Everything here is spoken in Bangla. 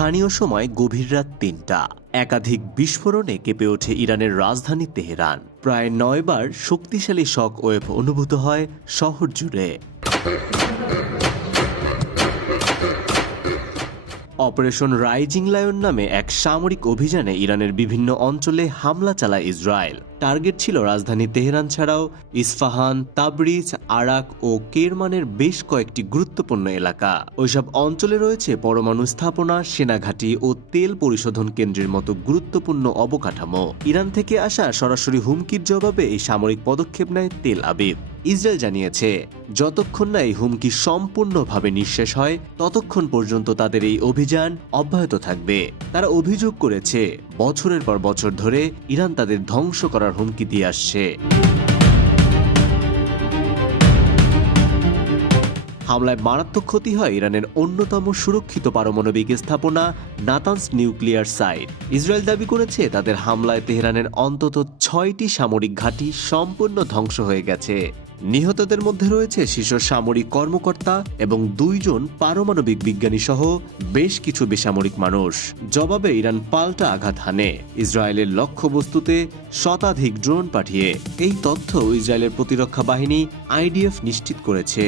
স্থানীয় সময় গভীর রাত ৩টা। একাধিক বিস্ফোরণে কেঁপে ওঠে ইরানের রাজধানী তেহরান। প্রায় ৯ বার শক্তিশালী শক ওয়েভ অনুভূত হয় শহর জুড়ে। অপারেশন রাইজিং লায়ন নামে এক সামরিক অভিযানে ইরানের বিভিন্ন অঞ্চলে হামলা চালায় ইসরায়েল। টার্গেট ছিল রাজধানী তেহরান ছাড়াও ইস্পাহান, তাবরিজ, আরাক ও কেরমানের বেশ কয়েকটি গুরুত্বপূর্ণ এলাকা। ওইসব অঞ্চলে রয়েছে পরমাণু স্থাপনা, সেনাঘাঁটি ও তেল পরিশোধন কেন্দ্রের মতো গুরুত্বপূর্ণ অবকাঠামো। ইরান থেকে আসা সরাসরি হুমকির জবাবে এই সামরিক পদক্ষেপ নেয় তেল আবিব। ইসরায়েল জানিয়েছে, যতক্ষণ না এই হুমকি সম্পূর্ণভাবে নিঃশেষ হয় ততক্ষণ পর্যন্ত তাদের এই অভিযান অব্যাহত থাকবে। তারা অভিযোগ করেছে, বছরের পর বছর ধরে ইরান তাদের ধ্বংস করার হুমকি দিয়ে আসছে। হামলায় মারাত্মক ক্ষতি হয় ইরানের অন্যতম সুরক্ষিত পারমাণবিক স্থাপনা নাতানস নিউক্লিয়ার সাইট। ইসরায়েল দাবি করেছে, তাদের হামলায় তেহরানের অন্তত 6টি সামরিক ঘাঁটি সম্পূর্ণ ধ্বংস হয়ে গেছে। নিহতদের মধ্যে রয়েছে শীর্ষ সামরিক কর্মকর্তা এবং 2 জন পারমাণবিক বিজ্ঞানী সহ বেশ কিছু বেসামরিক মানুষ। জবাবে ইরান পাল্টা আঘাত হানে, ইসরায়েলের লক্ষ্যবস্তুতে শতাধিক ড্রোন পাঠিয়ে। এই তথ্য ইসরায়েলের প্রতিরক্ষা বাহিনী IDF নিশ্চিত করেছে।